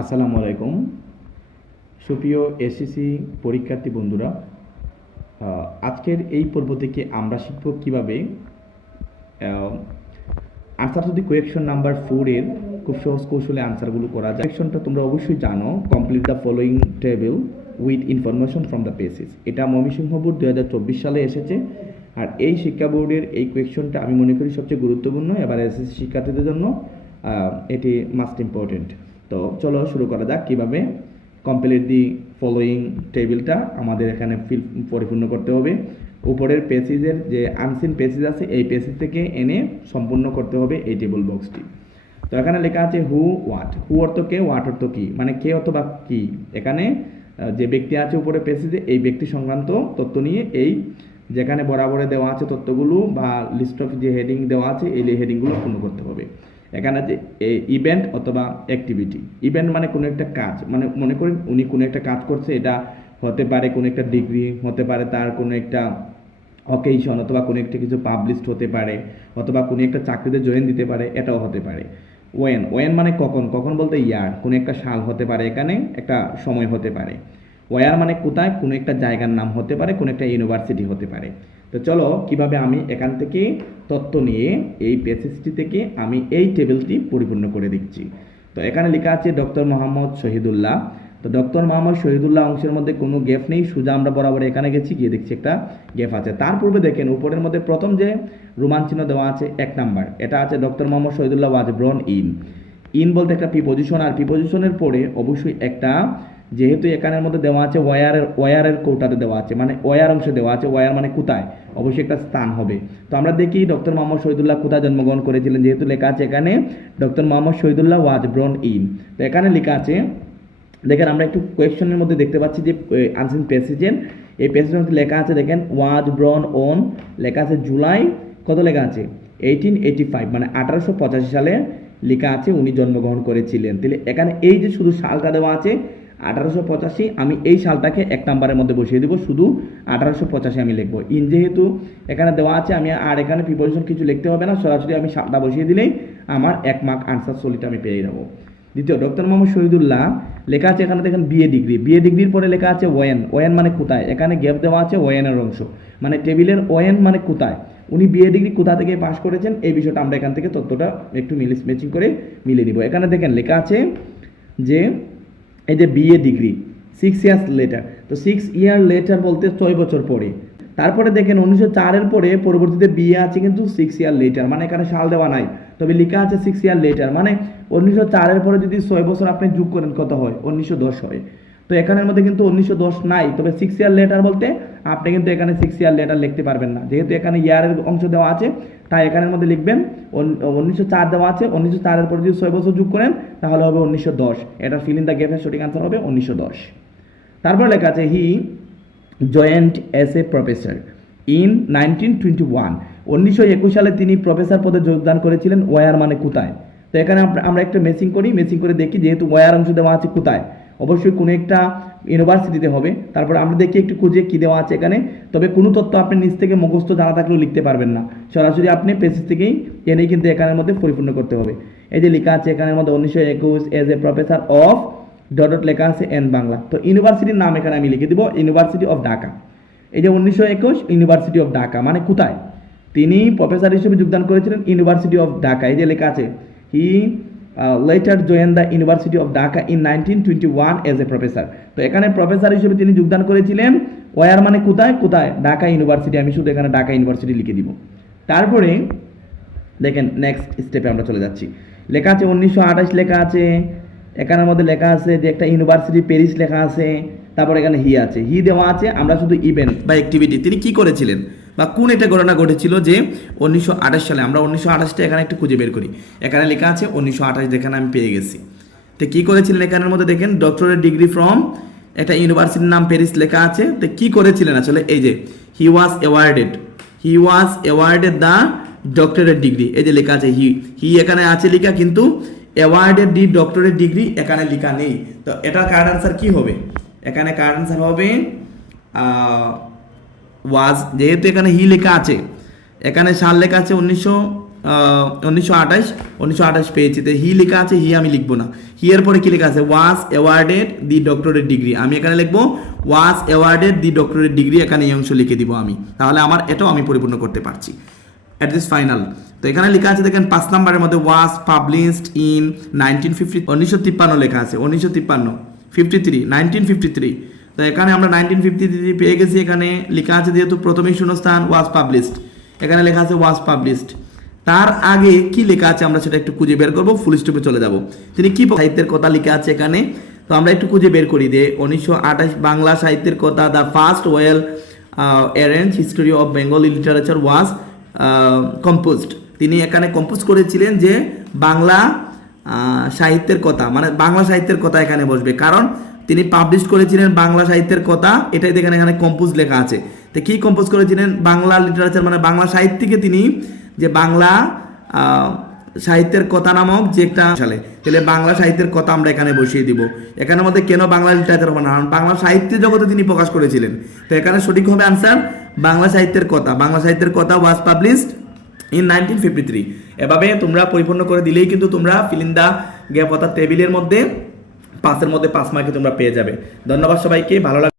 আসসালামু আলাইকুম সুপ্রিয় এসএসসি পরীক্ষার্থী বন্ধুরা, আজকের এই পর্ব থেকে আমরা শিখব কিভাবে answer to the question number 4 এর খুব সহজ কৌশলে আনসারগুলো করা যায়। কোয়েকশনটা তোমরা অবশ্যই জানো, complete the following table with information from the passage. এটা ময়মনসিংহ বোর্ড 2024 সালে এসেছে। আর এই শিক্ষা বোর্ডের এই কোয়েকশনটা আমি মনে করি সবচেয়ে গুরুত্বপূর্ণ, এবার এসএসসি শিক্ষার্থীদের জন্য এটি মাস্ট ইম্পর্টেন্ট। তো চলো শুরু করা যাক কীভাবে কমপ্লিট দি ফলোয়িং টেবিলটা আমাদের এখানে পরিপূর্ণ করতে হবে। উপরের পেসেজের যে আনসিন পেসেজ আছে এই পেসেজ থেকে এনে সম্পূর্ণ করতে হবে এই টেবিল বক্সটি। তো এখানে লেখা আছে হু হোয়াট। হু অর্থ কে, হোয়াট অর্থ কী, মানে কে অথবা কী। এখানে যে ব্যক্তি আছে উপরে পেসেজে এই ব্যক্তি সংক্রান্ত তথ্য নিয়ে এই যেখানে বরাবরে দেওয়া আছে তথ্যগুলো বা লিস্ট অফ যে হেডিং দেওয়া আছে এই হেডিংগুলো পূর্ণ করতে হবে। এখানে আছে ইভেন্ট অথবা অ্যাক্টিভিটি। ইভেন্ট মানে কোনো একটা কাজ, মানে মনে করেন উনি কোনো একটা কাজ করছে, এটা হতে পারে কোনো একটা ডিগ্রি, হতে পারে তার কোনো একটা অকেশন, অথবা কোনো একটা কিছু পাবলিশড হতে পারে, অথবা কোনো একটা চাকরিতে জয়েন দিতে পারে, এটাও হতে পারে। ওয়েন, ওয়েন মানে কখন, কখন বলতে ইয়ার, কোনো একটা সাল হতে পারে, এখানে একটা সময় হতে পারে। ওয়ার মানে কোথায়, কোনো একটা জায়গার নাম হতে পারে, কোনো একটা ইউনিভার্সিটি হতে পারে। তো চলো কিভাবে আমি এখান থেকে তথ্য নিয়ে এই পেসেজটি থেকে আমি এই টেবিলটি পরিপূর্ণ করে দিচ্ছি। তো এখানে লেখা আছে ডক্টর মোহাম্মদ শহীদুল্লাহ। তো ডক্টর মোহাম্মদ শহীদুল্লাহ অংশের মধ্যে কোনো গ্যাপ নেই, সোজা আমরা বরাবর এখানে গেছি, গিয়ে দেখছি একটা গ্যাপ আছে। তার পূর্বে দেখেন উপরের মধ্যে প্রথম যে রোমান চিহ্ন দেওয়া আছে 1 নাম্বার, এটা আছে doctor Mohammad Shahidullah was born in. In বলতে একটা প্রিপজিশন, আর প্রিপজিশনের পরে অবশ্যই একটা, যেহেতু এখানের মধ্যে দেওয়া আছে ওয়ারের কৌটাতে দেওয়া আছে, মানে ওয়ার অংশে দেওয়া আছে, ওয়ার মানে কোথায়, অবশ্যই একটা স্থান হবে। তো আমরা দেখি ডক্টর মোহাম্মদ শহীদুল্লাহ কোথায় জন্মগ্রহণ করেছিলেন, যেহেতু লেখা আছে এখানে doctor Mohammad Shahidullah was born in. তো এখানে লেখা আছে, দেখেন আমরা একটু কোয়েশ্চনের মধ্যে দেখতে পাচ্ছি যে আনসিন প্যাসেজের এই প্যাসেজের মধ্যে লেখা আছে, দেখেন ওয়াজ ব্রন অন, লেখা আছে জুলাই, কত লেখা আছে 1885, মানে 1885 সালে লেখা আছে উনি জন্মগ্রহণ করেছিলেন। তাহলে এখানে এই যে শুধু সালটা দেওয়া আছে 1885, আমি এই সালটাকে 1 নাম্বারের মধ্যে বসিয়ে দেবো, শুধু 1885 আমি লিখবো। ইন যেহেতু এখানে দেওয়া আছে, আমি আর এখানে প্রিপোজিশন কিছু লিখতে হবে না, সরাসরি আমি সালটা বসিয়ে দিলেই আমার 1 মার্ক আনসার সলিটা আমি পেয়ে যাবো। দ্বিতীয়, ডক্টর মোহাম্মদ শহীদুল্লাহ লেখা আছে এখানে দেখেন বিএ ডিগ্রি। বিএ ডিগ্রির পরে লেখা আছে ওয়েন। ওয়েন মানে কোথায়, এখানে গ্যাপ দেওয়া আছে ওয়েনের অংশ, মানে টেবিলের ওয়েন মানে কোথায়, উনি বিএ ডিগ্রি কোথা থেকে পাশ করেছেন এই বিষয়টা আমরা এখান থেকে তথ্যটা একটু ম্যাচিং করে মিলিয়ে নিব। এখানে দেখেন লেখা আছে যে এই যে বিএ ডিগ্রি 6 ইয়ার্স লেটার। তো 6 ইয়ার লেটার বলতে 6 বছর পরে। তারপরে দেখেন 1904 পরে পরবর্তীতে বিয়ে আছে কিন্তু 6 ইয়ার লেটার, মানে এখানে সাল দেওয়া নাই, তবে লেখা আছে 6 ইয়ার লেটার, মানে 1904 পরে যদি 6 বছর আপনি যোগ করেন কত হয়, 1910 হয়। তো এখানের মধ্যে কিন্তু 1910 নাই, তবে 6 ইয়ার লেটার বলতে আপনি কিন্তু এখানে 6 ইয়ার লেটার লিখতে পারবেন না, যেহেতু এখানে ইয়ারের অংশ দেওয়া আছে, তাই এখানের মধ্যে লিখবেন 1904 দেওয়া আছে, 1904 পরে যদি 6 বছর যোগ করেন তাহলে হবে 1910। এটা ফিল ইন দ্য গ্যাপের সঠিক আনসার হবে 1910। তারপর লেখা আছে he joined as a professor in 1921। 1921 সালে তিনি প্রফেসর পদে যোগদান করেছিলেন। ওয়ার মানে কোথায়, তো এখানে আমরা একটা ম্যাচিং করে দেখি, যেহেতু ওয়ার অংশ দেওয়া আছে কোথায়, অবশ্যই কোনো একটা ইউনিভার্সিটিতে হবে। তারপর আমরা দেখি একটু খুঁজে কী দেওয়া আছে এখানে, তবে কোনো তথ্য আপনি নিজ থেকে মুখস্থ জানা থাকলেও লিখতে পারবেন না, সরাসরি আপনি পেসেজ থেকেই এনেই কিন্তু এখানের মধ্যে পরিপূর্ণ করতে হবে। এই যে লেখা আছে এখানের মধ্যে 1921 as a professor of dot লেখা আছে এন বাংলা। তো ইউনিভার্সিটির নাম এখানে আমি লিখে দিব ইউনিভার্সিটি অফ ঢাকা। এই যে 1921 ইউনিভার্সিটি অফ ঢাকা মানে কোথায়, তিনি প্রফেসর হিসেবে যোগদান করেছিলেন ইউনিভার্সিটি অফ ঢাকা। এই যে লেখা আছে he later joined the university of Dhaka in 1921 as a professor. তো এখানে প্রফেসর হিসেবে তিনি যোগদান করেছিলেন। ওয়ার মানে কোথায়, ঢাকা ইউনিভার্সিটি, আমি শুধু এখানে ঢাকা ইউনিভার্সিটি লিখে দিব। তারপরে দেখেন নেক্সট স্টেপে আমরা চলে যাচ্ছি, লেখা আছে 1928 লেখা আছে, এখানের মধ্যে লেখা আছে যে একটা ইউনিভার্সিটি প্যারিস লেখা আছে, তারপর এখানে হি আছে, হি দেওয়া আছে, আমরা শুধু ইভেন্ট বা অ্যাক্টিভিটি তিনি কি করেছিলেন বা কোন একটা ঘটনা ঘটেছিল যে 1928 সালে, আমরা 1928টা এখানে একটু খুঁজে বের করি। এখানে লেখা আছে 1928, যেখানে আমি পেয়ে গেছি। তো কী করেছিলেন এখানের মধ্যে দেখেন ডক্টরেট ডিগ্রি ফ্রম একটা ইউনিভার্সিটির নাম প্যারিস লেখা আছে। তো কী করেছিলেন আসলে, এই যে he was awarded the doctorate degree, এই যে লেখা আছে হি এখানে আছে লেখা, কিন্তু অ্যাওয়ার্ডেড দি ডক্টরেট ডিগ্রি এখানে লেখা নেই। তো এটার কারেক্ট আনসার কি হবে, এখানে কারেক্ট আনসার হবে ওয়াজ, যেহেতু এখানে হি লেখা আছে, এখানে সাল লেখা আছে 19 1928 পেয়েছি, তো হি লেখা আছে, হি আমি লিখবো না। হি এর পরে কি লেখা আছে, was awarded the doctorate degree, আমি এখানে লিখবো was awarded the doctorate degree, এখানে এই অংশ লিখে দিব আমি, তাহলে আমার এটাও আমি পরিপূর্ণ করতে পারছি। অ্যাট দিস ফাইনাল, তো এখানে লেখা আছে দেখেন 5 নাম্বারের মধ্যে ওয়াজ পাবলিশড ইন 1953 লেখা আছে, 1953 তো এখানে আমরা 1953 পেয়ে গেছি। এখানে লেখা আছে যেহেতু প্রথমেই শূন্যস্থান ওয়াজ পাবলিশড, এখানে লেখা আছে ওয়াজ পাবলিশড, তার আগে কি লেখা আছে আমরা সেটা একটু খুঁজে বের করবো, ফুল স্টপে চলে যাব। তিনি কি সাহিত্যের কথা লেখা আছে এখানে, তো আমরা একটু খুঁজে বের করি যে 1928 বাংলা সাহিত্যের কথা, the first well arrange history of Bengali literature was composed, তিনি এখানে কম্পোজ করেছিলেন যে বাংলা সাহিত্যের কথা, মানে বাংলা সাহিত্যের কথা এখানে বসবে, কারণ তিনি পাবলিশ করেছিলেন বাংলা সাহিত্যের কথা, এটাই দেখেন এখানে কম্পোজ লেখা আছে। তো কি কম্পোজ করেছিলেন, বাংলা লিটারেচার মানে বাংলা সাহিত্যকে তিনি যে বাংলা সাহিত্যের কথা নামক যে একটা সালে, তাহলে বাংলা সাহিত্যের কথা আমরা এখানে বসিয়ে দিব। এখানের মধ্যে কেন বাংলা লিটারেচার হবে না, কারণ বাংলা সাহিত্যের জগতে তিনি প্রকাশ করেছিলেন, তো এখানে সঠিক হবে আনসার বাংলা সাহিত্যের কথা। বাংলা সাহিত্যের কথা ওয়াজ পাবলিশড ইন 1953। এভাবে তোমরা পরিপূর্ণ করে দিলেই কিন্তু তোমরা ফিল ইন দ্য গ্যাপ অর্থাৎ টেবিলের মধ্যে 5 এর মধ্যে 5 মার্কে তোমরা পেয়ে যাবে। ধন্যবাদ সবাইকে, ভালো লাগে।